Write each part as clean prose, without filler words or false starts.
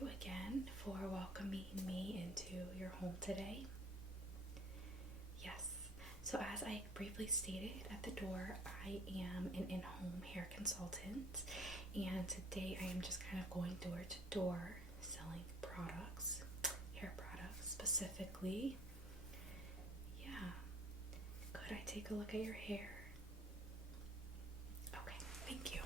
you again for welcoming me into your home today. Yes, so as I briefly stated at the door, I am an in-home hair consultant, and today I am just kind of going door to door selling products, hair products specifically. Yeah, could I take a look at your hair? Okay, thank you.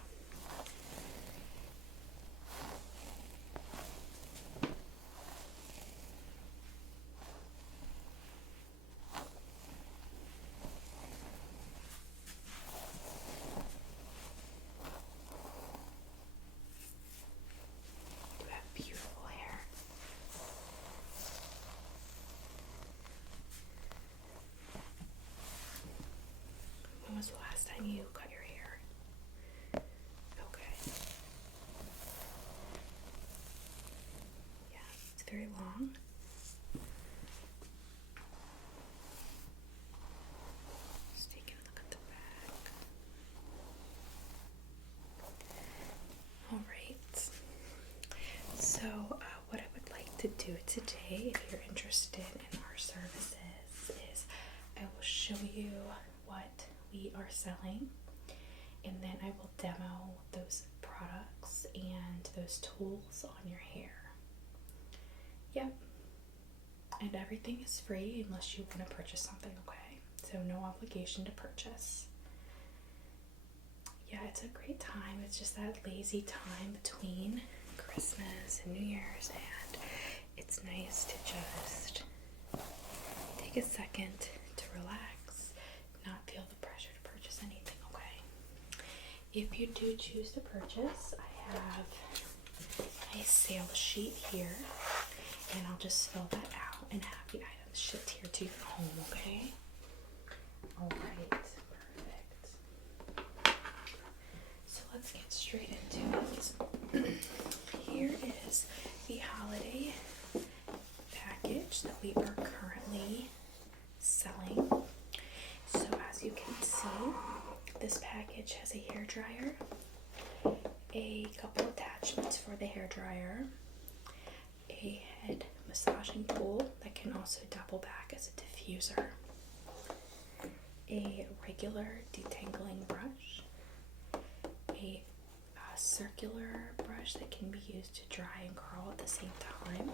You have beautiful hair. When was the last time you cut your hair? Okay. Yeah, it's very long. Just taking a look at the back. Alright. So, what I would like to do today, if you're interested in our services, is I will show you what we are selling, and then I will demo those products and those tools on your hair. Yep. And everything is free unless you want to purchase something, okay? So no obligation to purchase. Yeah, it's a great time. It's just that lazy time between Christmas and New Year's, and it's nice to just take a second to relax, not feel the pressure to purchase anything, okay? If you do choose to purchase, I have a sales sheet here, and I'll just fill that out and have the items shipped here to your home, okay? Alright, perfect. So let's get straight into it. Here is the holiday package that we are currently selling. So as you can see, this package has a hair dryer, a couple attachments for the hair dryer, a head massaging tool that can also double back as a diffuser, a regular detangling brush, a circular brush that can be used to dry and curl at the same time,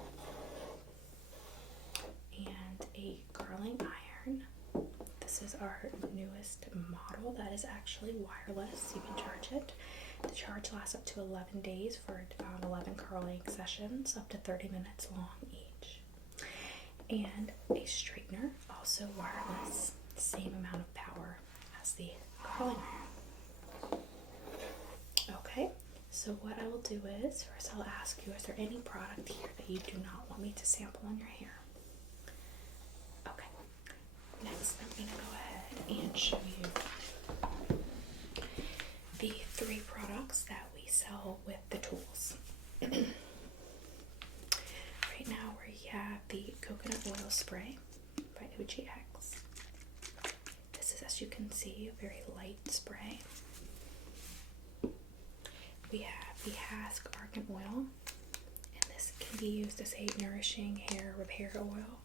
and a curling iron. This is our newest model that is actually wireless. You can charge it. The charge lasts up to 11 days for 11 curling sessions, up to 30 minutes long each. And a straightener, also wireless, same amount of power as the curling iron. Okay, so what I will do is, first I'll ask you, is there any product here that you do not want me to sample on your hair? Okay, next I'm going to go ahead and show you the 3 products that we sell with the tools. Right now we have the coconut oil spray by OGX. This is, as you can see, a very light spray. We have the Hask Argan Oil, and this can be used as a nourishing hair repair oil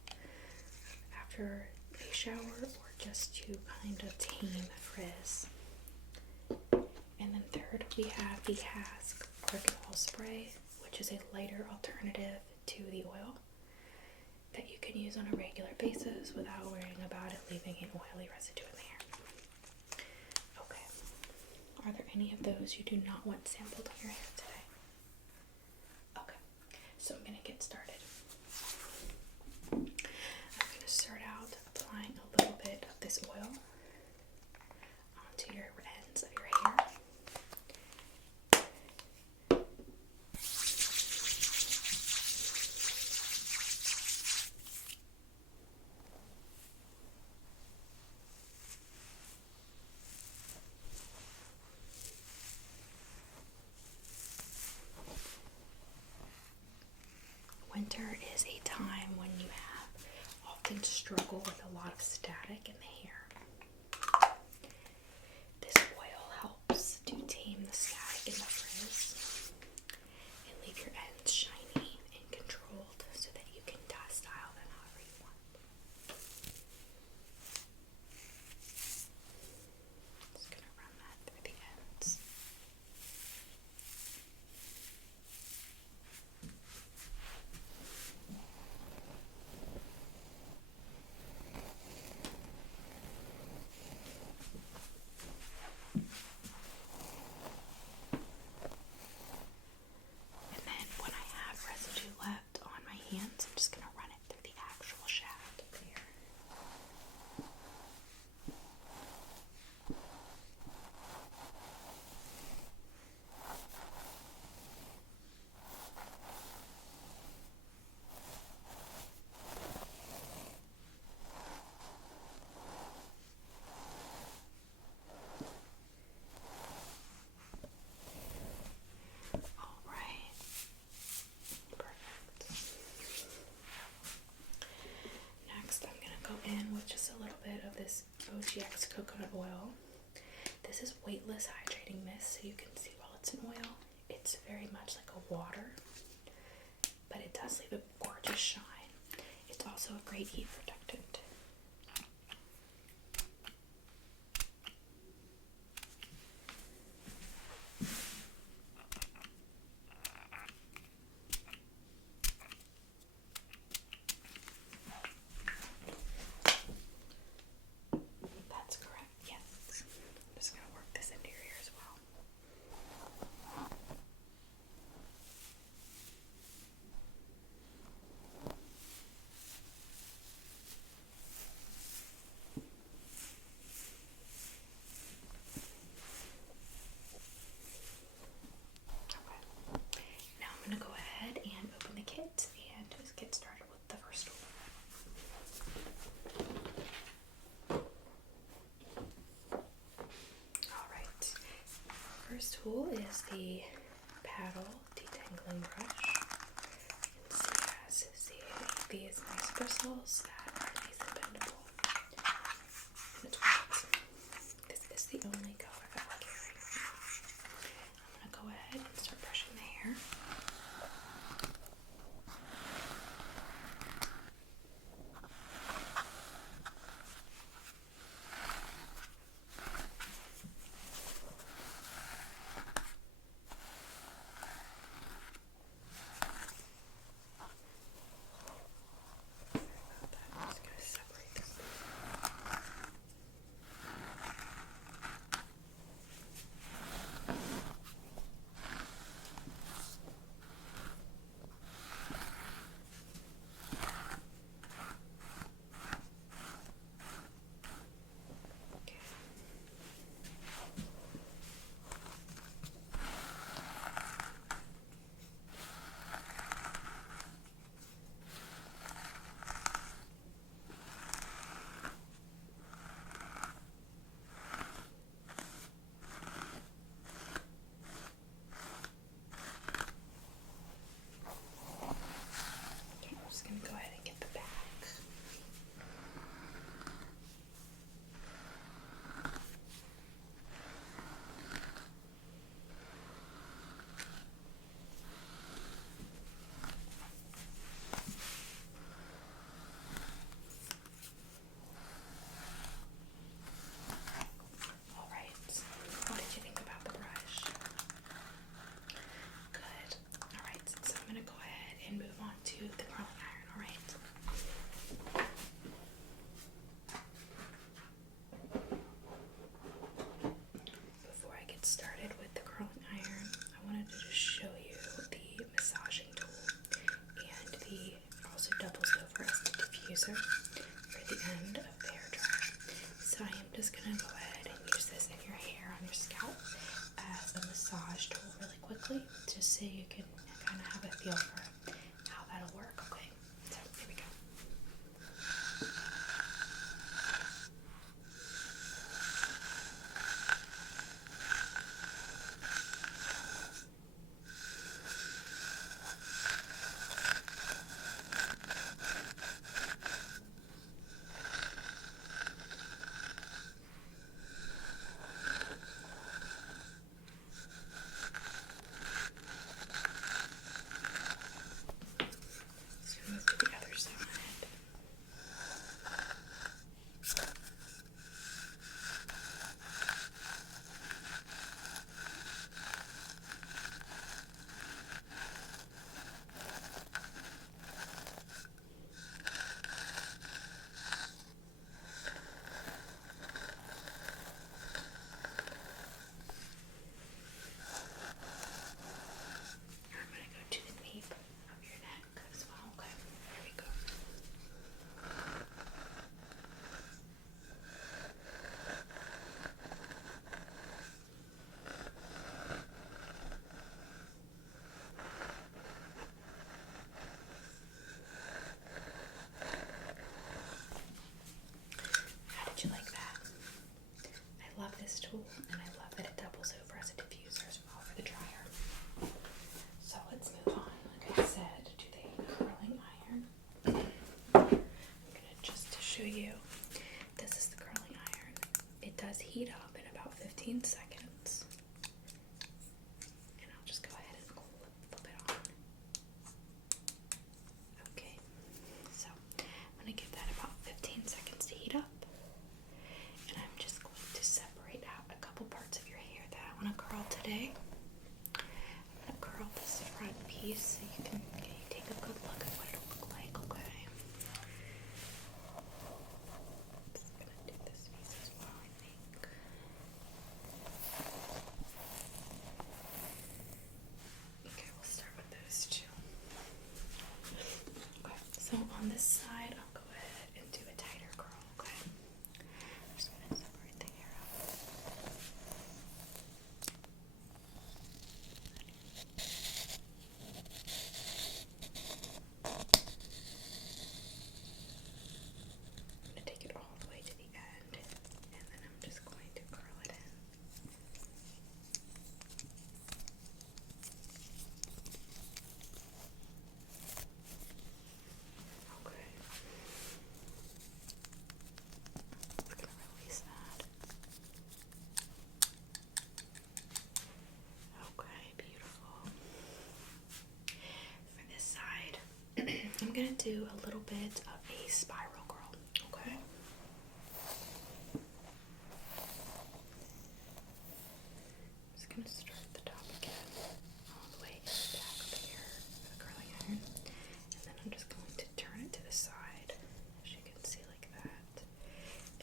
after a shower or just to kind of tame frizz. And then third, we have the Hask Argan Oil Spray, which is a lighter alternative to the oil that you can use on a regular basis without worrying about it leaving an oily residue in the hair. Okay. Are there any of those you do not want sampled on your hair today? Okay. So I'm going to get started. I'm going to start out applying a little bit of this oil onto your ends of your hair. Winter is a time when you often struggle with a lot of static in the hair. This oil helps to tame the static in the frizz and leave your ends shiny have this OGX coconut oil. This is weightless hydrating mist, so you can see while it's an oil, it's very much like a water, but it does leave a gorgeous shine. It's also a great heat protectant. That's correct, yes. I'm just going to work this into your ear as well. Now I'm going to go ahead and open the kit and just get started with the first tool. Alright, first tool is the paddle detangling brush. You can see it has these nice bristles that are nice and bendable. And it's white. This is the only color that we're carrying. I'm going to go ahead and start brushing the hair. I'm just going to separate this. Okay. Okay, I'm just going to go ahead and get the back. Alright, what did you think about the brush? Good. Alright, so I'm going to go ahead and move on to the curling iron, alright? Before I get started with the curling iron, I wanted to just show you the massaging tool, and the also doubles over as the diffuser for the end of the hair dryer. So I am just going to go ahead and use this in your hair, on your scalp, as a massage tool really quickly, just so you can kind of have a feel for how that'll work, okay? So here we go. Let's move to the other side. I'm going to go to the nape of your neck as well. Okay, here we go. How did you like that? I love this tool, and I love that it doubles over as a diffuser as well for the dryer. So let's move on, like I said, to the curling iron. I'm going to just to show you, this is the curling 15 seconds. And I'll just go ahead and flip it on. Okay, so I'm going to give that about 15 seconds to heat up. And I'm just going to separate out a couple parts of your hair that I want to curl today. I'm going to curl this front piece so you can take a good look at what it'll look like, okay? I'm just going to do this piece as well, I think. Okay, we'll start with those two. Okay, so on this side, I'll go ahead and do a tighter curl, okay? I'm just going to separate the hair out. I'm going to take it all the way to the end, and then I'm just going to curl it in. Okay. Just going to release that. Okay, beautiful. For this side, I'm going to do a little bit of a spiral curl, okay? I'm just going to start at the top again, all the way to the back of the hair with a curling iron. And then I'm just going to turn it to the side, as you can see, like that.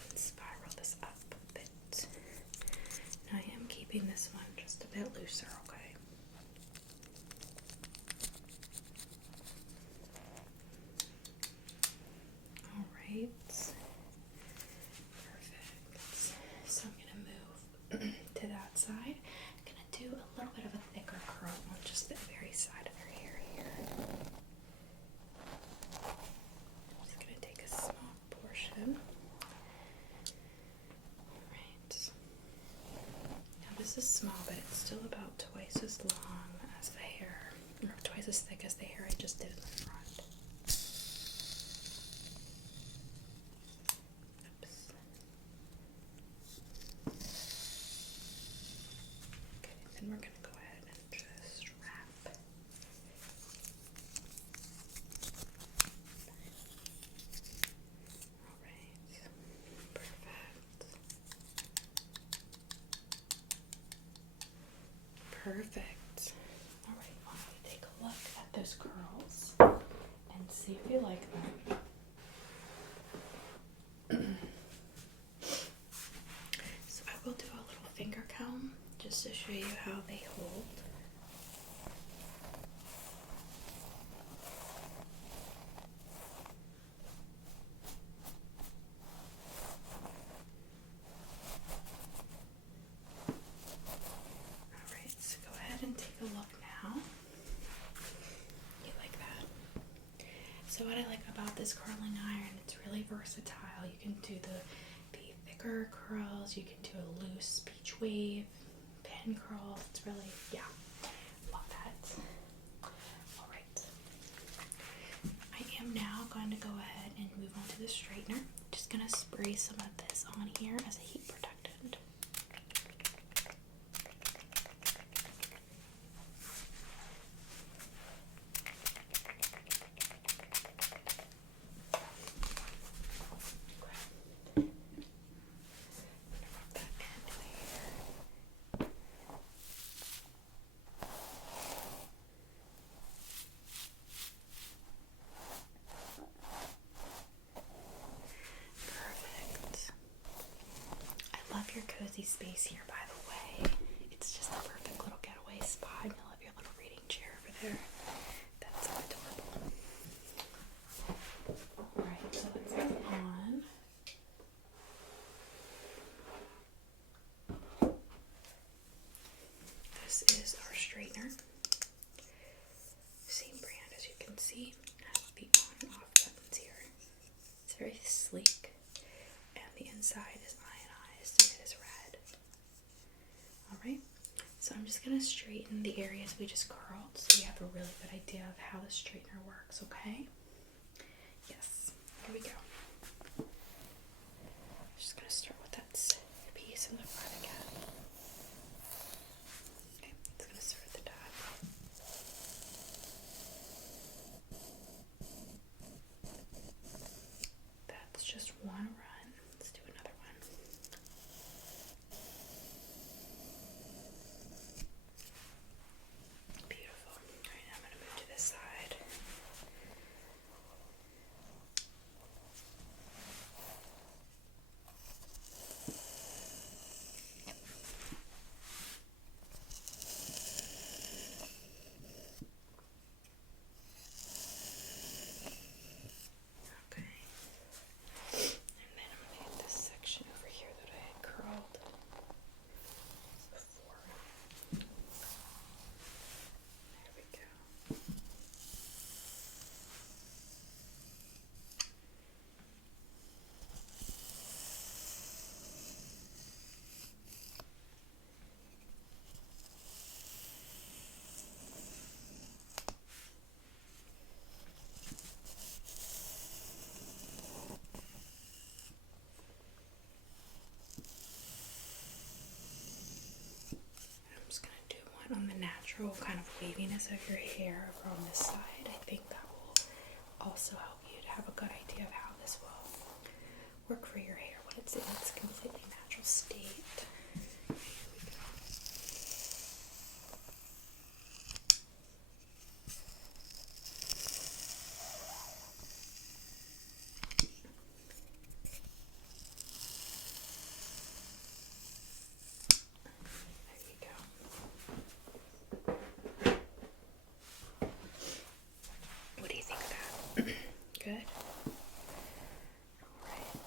And spiral this up a bit. Now I am keeping this one just a bit looser, okay? Alright. Perfect. So I'm going to move to that side. I'm going to do a little bit of a thicker curl on just the very side of her hair here. I'm just going to take a small portion. Alright. Now this is small, but it's still about twice as long as the hair, or twice as thick as the hair I just did in the front. Oops. Okay, then we're going to go ahead and just wrap. Alright, perfect. Perfect. Alright, why don't we take a look at those curls and see if you like them. So I will do a little finger comb just to show you how they hold. Alright, so go ahead and take a look now. You like that? So what I like about this curling iron, it's really versatile. You can do the thicker curls, you can do a loose beach wave, pin curl. It's really, yeah, love that. Alright. I am now going to go ahead and move on to the straightener. Just going to spray some of this on here as a heat protectant. Your cozy space here, by the way. It's just a perfect little getaway spot. You'll have your little reading chair over there. That's so adorable. Alright, so let's move on. This is our straightener. Same brand, as you can see. It has the on and off buttons here. It's very sleek, and the inside is ionized and it is red. Alright, so I'm just going to straighten the areas we just curled so you have a really good idea of how the straightener works, okay? Yes, here we go. I'm just going to start with that piece in the front again. on the natural kind of waviness of your hair over on this side. I think that will also help you to have a good idea of how this will work for your hair when it's in its completely natural state. Good. Alright.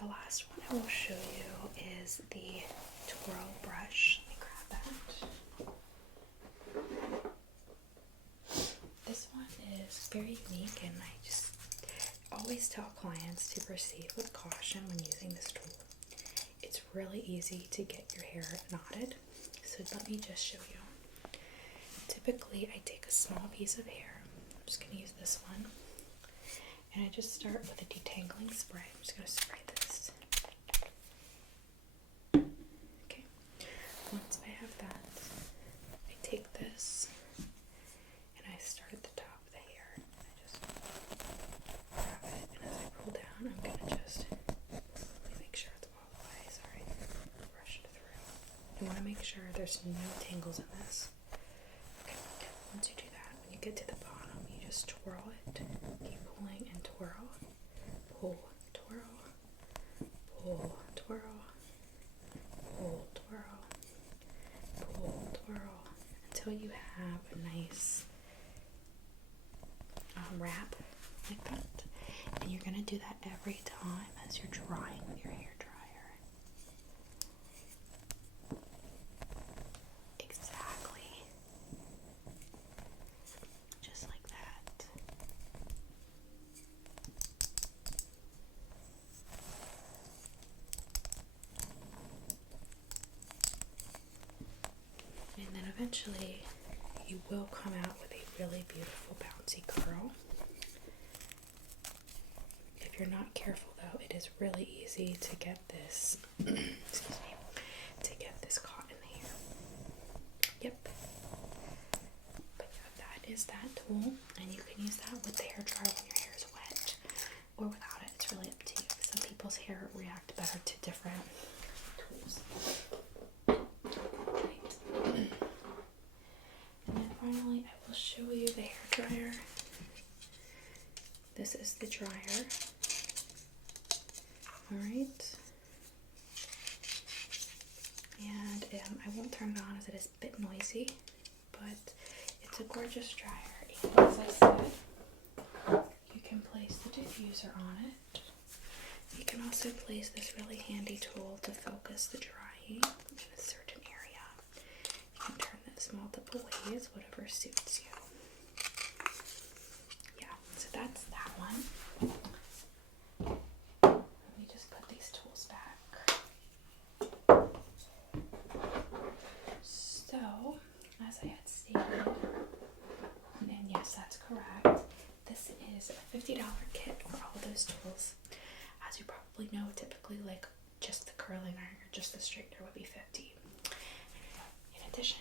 The last one I will show you is the twirl brush. Let me grab that. This one is very unique, and I just always tell clients to proceed with caution when using this tool. It's really easy to get your hair knotted, so let me just show you. Typically, I take a small piece of hair. I'm just going to use this one, and I just start with a detangling spray. I'm just going to spray this. Okay, once I have that, I take this and I start at the top of the hair. I just grab it, and as I pull down, I'm going to just make sure it's all the way. Sorry, brush it through. You want to make sure there's no tangles in this. Okay, once you do that, when you get to the bottom, just twirl it, keep pulling and twirl, pull, twirl, pull, twirl, pull, twirl, pull, twirl, until you have a nice wrap like that. And you're going to do that every time as you're drying with your hair dryer. And then eventually you will come out with a really beautiful bouncy curl. If you're not careful though, it is really easy to get this excuse me, to get this caught in the hair. Yep. But yeah, that is that tool, and you can use that with the hair dryer when your hair is wet or without it. It's really up to you. Some people's hair react better to different tools. And then finally, I will show you the hair dryer. This is the dryer. Alright. And I won't turn it on as it is a bit noisy, but it's a gorgeous dryer. And as I said, you can place the diffuser on it. You can also place this really handy tool to focus the drying in a certain area. You can turn this multiple ways, whatever suits you. Yeah, so that's that one. Let me just put these tools back. So, as I had stated, and yes, that's correct, this is a $50 kit for all those tools. As you probably know, typically like just the curling iron or just the straightener would be $50. In addition,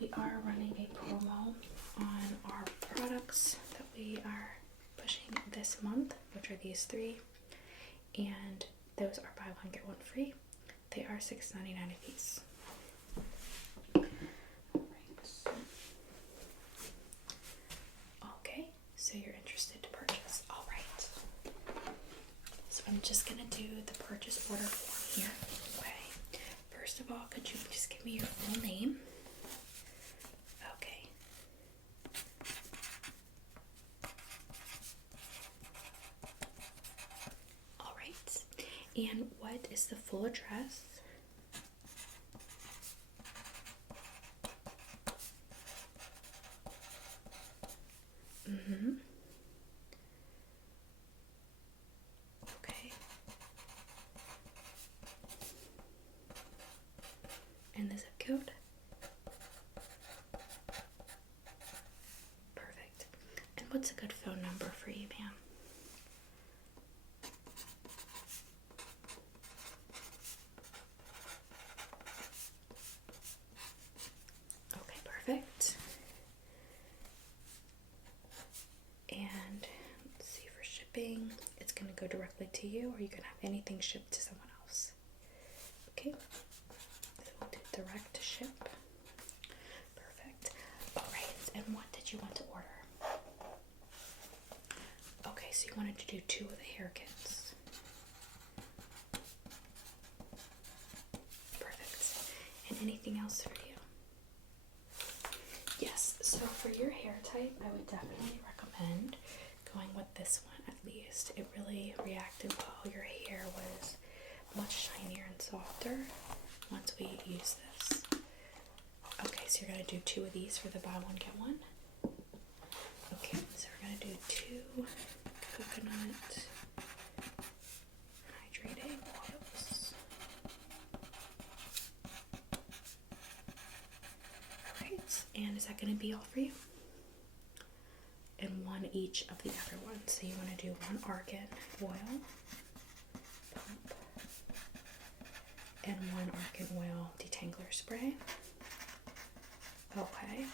we are running a promo on our products that we are pushing this month, which are these three, and those are buy one get one free. They are $6.99 a piece. Okay, so you're interested to purchase. All right. So I'm just gonna do the purchase order form here. Okay. First of all, could you just give me your full name? Okay. All right. And what is the full address? Mm-hmm. Okay. And the zip code? Perfect. And what's a good phone number for you, ma'am? going to go directly to you, or are you going to have anything shipped to someone else? Okay, so we'll do direct to ship. Perfect. Alright, and what did you want to order? Okay, so you wanted to do 2 of the hair kits. Perfect. And anything else for you? Yes, so for your hair type, I would definitely recommend going with this one at least. It really reacted well. Your hair was much shinier and softer once we use this. Okay, so you're going to do 2 of these for the buy one, get one. Okay, so we're going to do 2 coconut hydrating oils. Alright, and is that going to be all for you? And 1 each of the other ones. So you want to do 1 argan oil pump and 1 argan oil detangler spray. Okay.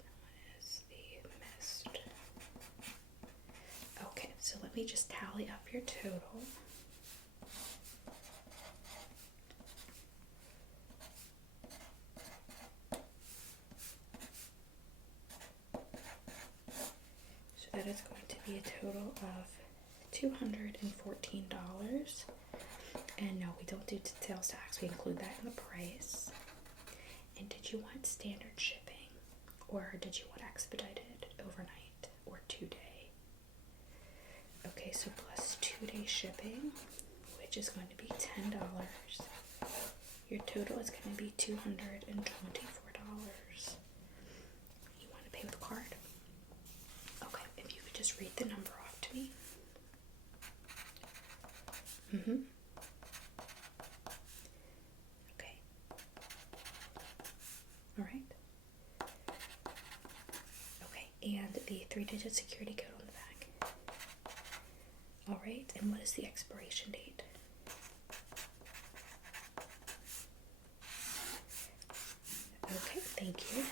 That is the mist. Okay, so let me just tally up your total. So that is going to be a total of $214. And no, we don't do sales tax. We include that in the price. And did you want standard shipping, or did you want expedited overnight or 2-day? Okay, so plus 2-day shipping, which is going to be $10. Your total is going to be $224. You want to pay with a card? Okay, if you could just read the number off to me. Okay. Alright. Okay, and the 3-digit security code on the back. Alright, and what is the expiration date? Okay, thank you.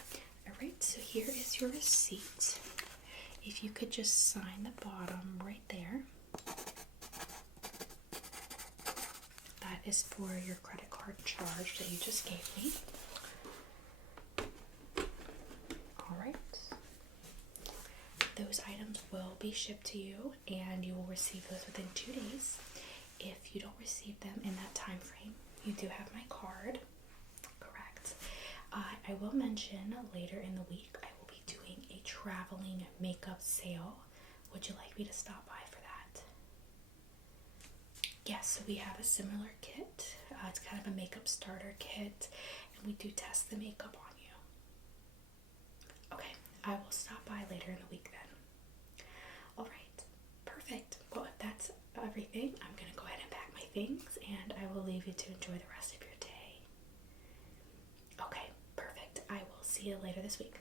Alright, so here is your receipt. If you could just sign the bottom right there. That is for your credit card charge that you just gave me. Alright. Those items will be shipped to you, and you will receive those within 2 days. If you don't receive them in that time frame, you do have my card. Correct. I will mention later in the week I will be doing a traveling makeup sale. Would you like me to stop by for that? Yes, so we have a similar kit. It's kind of a makeup starter kit, and we do test the makeup on you. Okay, I will stop by later in the week then. Alright, perfect. Well, if that's everything, I'm going to go ahead and pack my things, and I will leave you to enjoy the rest of your day. Okay, perfect. I will see you later this week.